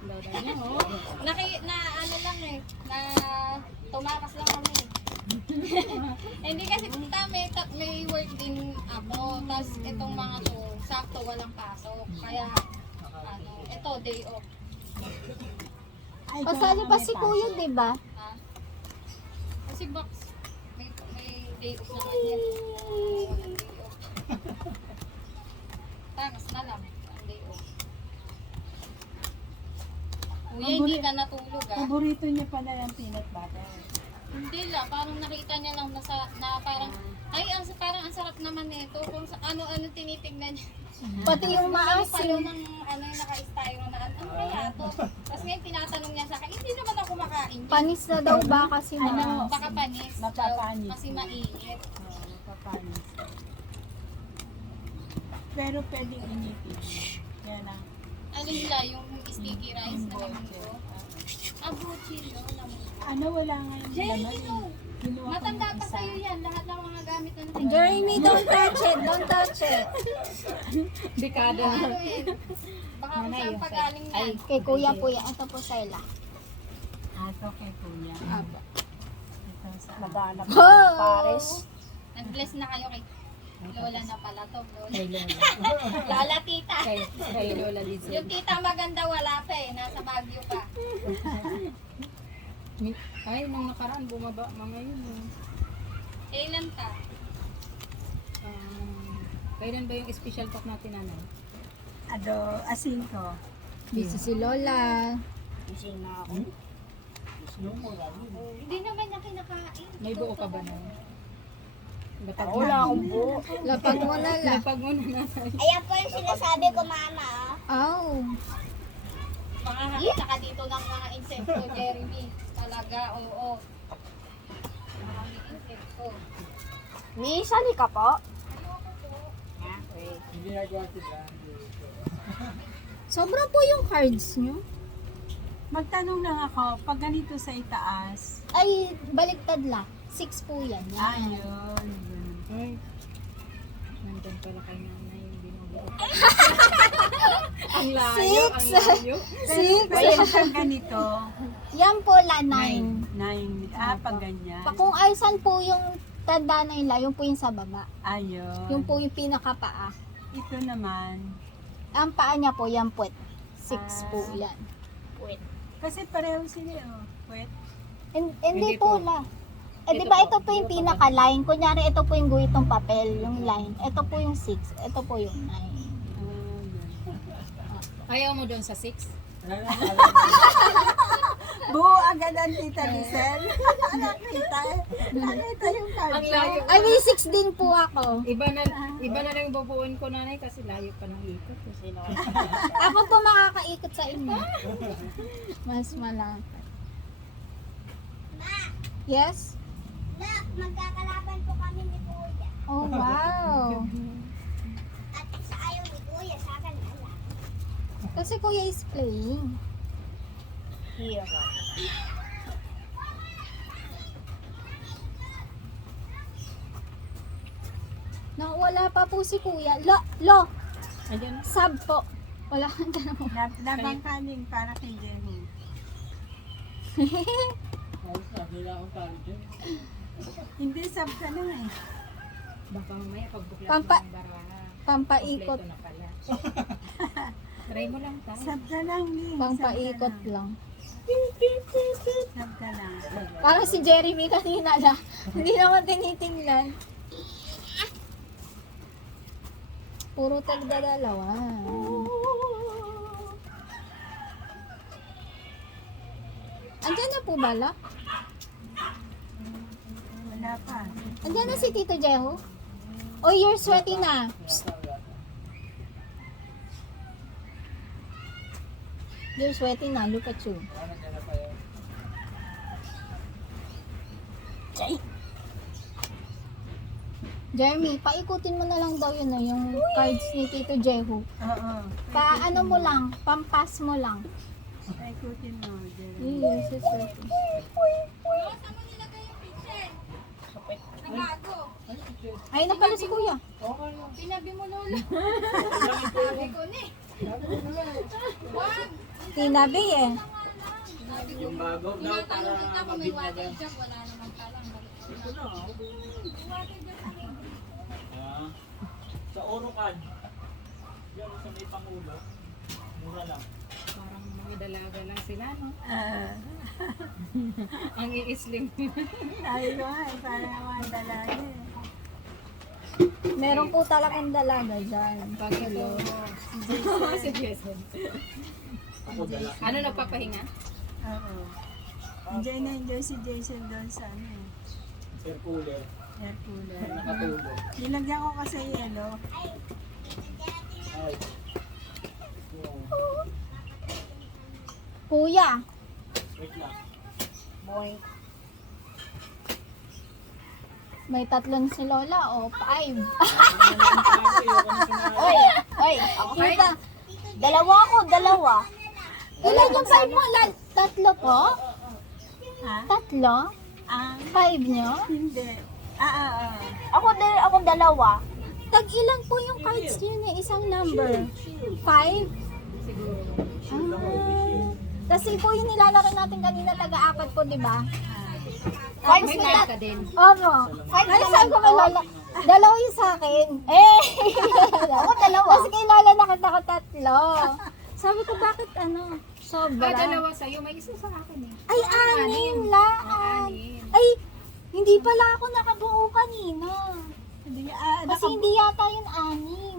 daw niya, oh. Na ano lang eh, na tumakas lang kami. Hindi kasi may work din ako. Tapos itong mga to, sakto walang pasok. Kaya, ano, ito day off. Pasali pa si Kuya, di ba? Ha? Kasi box, may day off na kanya. Walang day off. Takas na lang, ang day off. Kuya, hindi ka natulog ah. Paborito niya pala yung peanut butter. Hindi lang, parang nakita niya lang na parang, ay, parang ang sarap naman nito. Kung sa ano tinitignan niya. Pati yung Palo maasim. ng ano yung naka-styro na ano kaya to? Tapos ngayon tinatanong niya sa akin, hindi naman ako makain. Panis na daw ba kasi Ano, maasim. baka panis. Mapapanis. Kasi mainit. Papanis. Pero pwedeng initin. Yan na. Ano nila, yung sticky rice na namundo. Abuchi yun. Ano, wala nga yung laman. Ginawa ko Matanda ng pa isa. sa'yo yan. Lahat ng mga gamit ng Jeremy, don't touch it. Don't touch it. Dekada. Ano yun? Baka kung saan pagaling yan. Kay Kuya po yan. Ito po Sela. Ato kay Kuya. Aba. Ito sa madala pa. Oh! Pares. Nag-bless na kayo kay Lola na pala to. Lola. Kay Lola. Lola tita. Kay Lola Lizzie. Yung tita maganda wala pa eh. Nasa Baguio pa. Ay, nung nakaraan bumaba mga yun. Kailan ka? Kailan ba yung special pack natin ano? Asin ko. Busy si Lola. Asin na ako. Hindi naman niya kinakain. May buo ka ba na? Batag Wala akong buo. Lapag mo na la. Lapag mo na. Ayan po yung sinasabi ko, mama. Oh. Makakakita ka dito ng mga insekto, Jeremy. Talaga, oo. Maraming insekto. May sali ka po? Sobra po yung cards nyo. Magtanong lang ako, pag ganito sa itaas, Ay, baliktad la. 6 po yan. ayun. Ay, nandun pala kay nanay yung binubuo. Ang layo, ang Six. layo. Pero pag ganito, Yan po la 9. 9. Pag ganyan. Kung ay saan po yung tanda na yun la, yung po yung sa baba. Ayun. Yung po yung pinakapaa. Ito naman, Ang paa niya po, yan po. 6 po yan. kasi pareho sila, oh. Wait. Hindi Hindi po po. la. Eh di ba ito po yung pinaka-line? Kunyari ito po yung guhitong papel, yung line. Ito po yung 6. Ito po yung 9. Ayaw mo doon sa 6? Buo agad ang tita Lisel. Nakita yung card. Ang layo. Ay, may 6 din po ako. Iba na lang yung babuuin ko nanay kasi layo pa ng ikot. Ako po makakaikot sa inyo. Mas malapit. Yes? Na, magkakalaban po kami ni Kuya. Oh, wow. At sa ayaw ni Kuya, sa akin wala. Kasi Kuya is playing. Here. Wala pa po si Kuya. Lo, Ayan. sub po. Wala kang tanong. Labang kaning para kay Jenny. Hindi sab ka na eh. Baka mamaya pagbuklat Pampa- ng baraha. Pampaikot. Kompleto na pala. Try mo lang tayo. Sab ka lang, Ning. Pampaikot lang. Sab ka lang. Parang si Jeremy kanina na. Hindi naman tinitingnan. Puro tagdadalawa. Andyan na po bala? Wala pa. Andyan na si Tito Jeho? Oh, you're sweaty na. Psst. You're sweaty na. Look at you. Jeremy, paikutin mo na lang daw yun, no, yung cards ni Tito Jeho. Oo. Ano mo lang, pampas mo lang. Ikutin mo, Jerry. Yes, yes, yes. Saan mo nilagay yung picture? Nagago. Ayun na pala si Kuya. Tinabi mo lola. Sabi ko ni. Wag. Tinabi eh. Yung bago daw para Tinatanong kita kung may water mabigyan. jug, wala naman palang. Ito na, oh. Ah, sa Orocan. Yan, sa may Pangulo. Mura lang. Parang mga dalaga lang sila, no? Ang i-slim. Sabi ko nga, parang naman dalaga eh. Meron po talagang dalaga dyan. Pag ito, si Jason. Ako dala. Ano nagpapahinga? Oo. Enjoy na enjoy si Jason doon sa ano eh. Circular. Air cooler. Nakatulog. Nilagyan ko kasi yelo. Ay. Oh, Kuya. wait lang. May tatlong si Lola o 5. Oy! Oy, tita. Dalawa ako, dalawa. Ilan yung 5 mo? Tatlo po? Ha? Tatlo? Ah, 5 nyo? hindi. Ako dalawa. Tag-ilan po yung cards yun eh? Isang number. 5? Siguro. Kasi po yung nilalaro natin kanina, taga-apat po, di ba? May mic ka din. Opo. Ay, sabi ko kay Lola, dalawa yung sa akin. Eh! Ako dalawa. Kasi kay Lola nakita ko tatlo. Sabi ko, bakit ano? Sobra. Dalawa sa'yo. May isa sa akin eh. Ay, anim lang. Anim. Ay, hindi pala ako nakabuo kanina. Hindi, Kasi hindi yata yun anim.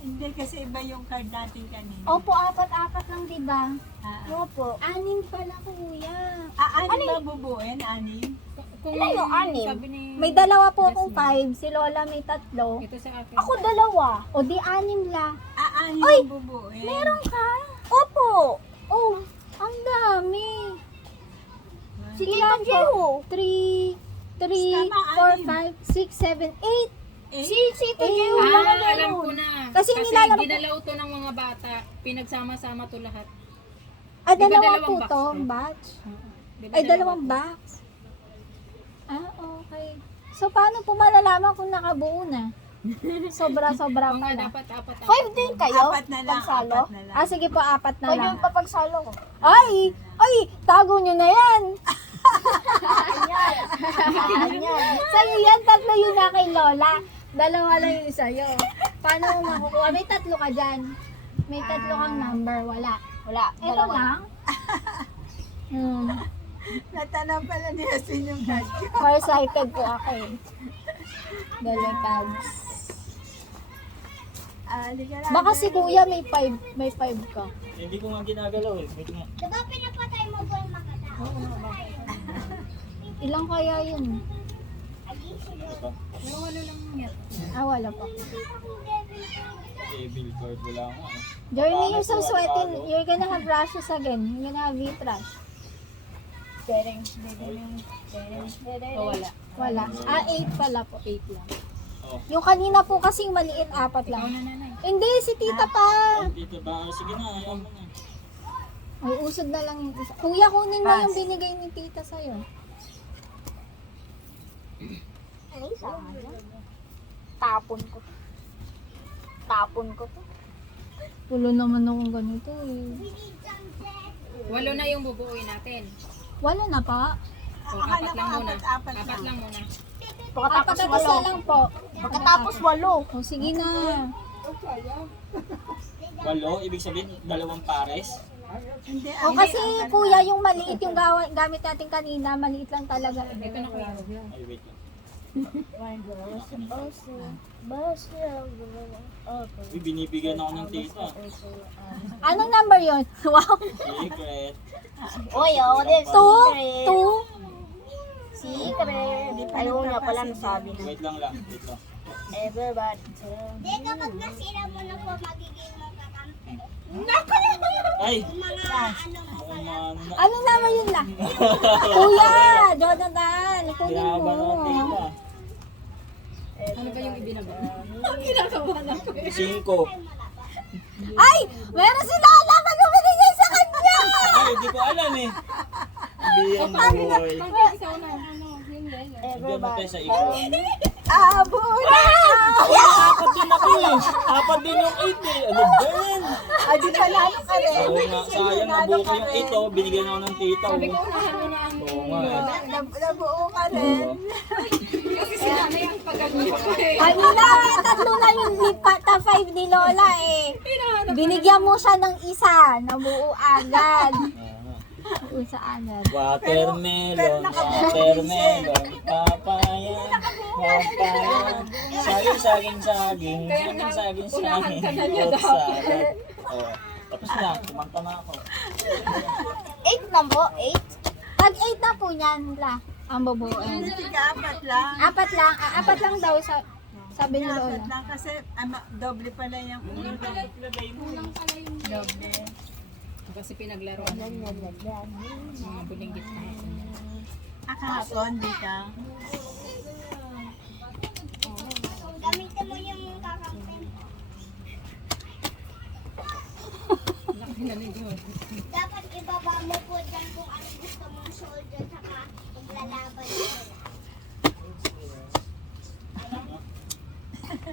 hindi kasi iba yung card natin kanina. Opo, apat-apat lang, di ba? Opo. Anim pala, kuya. Ano ba bubuin? Anim? Kung yung anim? Sabi ni... May dalawa po akong 5. Si Lola may tatlo. Ito sa akin. Ako dalawa. O di anim lang. Anim Ay! ang bubuin. Meron ka? Opo. Oh, ang dami. Sige lang po. 3, Tama, 4, 5, 6, 7, 8. Si Tito Gio. alam ko na. Kasi nilalaro- ginalaw to ng mga bata. Pinagsama-sama to lahat. Ah, Di ba dalawa dalawang po box to. to? Batch. Di ba Ay, dalawang box. Ah, okay. So, paano po malalaman kung nakabuo na? Sobra-sobra Oo nga, pala. dapat apat. 5 din kayo? Apat na lang, Pagsalo? apat na lang. Ah, sige po, 4 na lang. Yung papagsalo ko. Ay! Ay! Tago nyo na yan! Sa'yo yan, tatlo yun na kay Lola. Dalawa lang yung sa'yo. Paano mo makukuha? May tatlo ka dyan. May tatlo kang number. Wala. Wala. Ito lang? Natanong pala ni Yasin yung card ko. Farsighted po ako eh. Galing tags. Halika lang. Baka si kuya may 5 ka. Hindi ko nga ginagalaw eh. Wait nga. Diba pinapatay mo po yung makata? Ilang kaya yun? Ito. Pero wala lang yan. Ah, wala pa. Devil card. Wala nga eh. Journey, you're so sweating. You're gonna have rashes again. You're gonna have heat rash. O wala. Wala. Ah, 8 pala po. 8 lang. Oh. Yung kanina po kasing maliit, 4 Ikaw lang. na nanay. Hindi, si tita pa. Ay, dito ba? Sige na. Ayaw mo na. Ay, usod na lang yung isa. Kuya, kunin mo Pass. yung binigay ni tita sa'yo. Ay, sama na. Tapon ko. Tapon ko to. Pulo naman akong ganito eh. 8 na yung bubuuin natin. Wala na pa. O, Akala 4 lang ko muna. apat 4 lang. lang muna. Pagkatapos na lang po. Pagkatapos 8. O, sige na. 8, ibig sabihin, 2 pares. Hindi, O, kasi kuya, yung maliit yung gamit natin kanina, maliit lang talaga. Ito na kuya. Ay, wait lang. Uy, binibigyan ako ng tita. Anong number yun? Wow. Secret. Oy, ako din. 2? Secret. Ayaw niya pala nasabi na. Wait lang. Wait lang. Everybody. Di kapag nasira mo na po, magiging mo kakampi. Ay! Mga ano mo. Mukhang ano na. Anong number yun lang? Kuya, Jonathan, kunin Kinakabahan ako mo. tita. Ano ba yung ibinaba? 5. Ay, meron si Lala na binigay sa kanya. Ay, di ko alam eh. Biyan boy. Ikaw na. Ano, yun yan. Bigyan mo tayo sa ikaw. Abo na! Uy, apat din ako eh. Apat din yung 8 eh. Ano ba yan? Adi panalo ka rin. Oo nga, sayang nabuo ko yung 8 oh. Binigyan ako ng tita oh. Unahan mo na ang Oo nga eh. Nabuo ka rin. Oo. kasi si nanay ang pagagod ko eh. Kanina, tatlo na yung top 5 ni Lola eh. Binigyan mo siya ng isa, nabuo agad. Nabuo sa agad. Watermelon, watermelon, papaya, papaya, saging, saging, saging, fruit salad. Oh, tapos na, kumanta na ako. 8 na po, 8? Pag 8 na po niyan, ang bubuuin. Tiga-apat lang. Apat lang daw sabi ni Lola. Apat lang kasi doble pala yung ulo. Doble. Kasi pinaglaruan mga bulinggit na ako. Kahapon, di ka. Gamitin mo yung kakampi. Dapat ibaba mo po dyan kung ano gusto mong soldier saka maglalaban.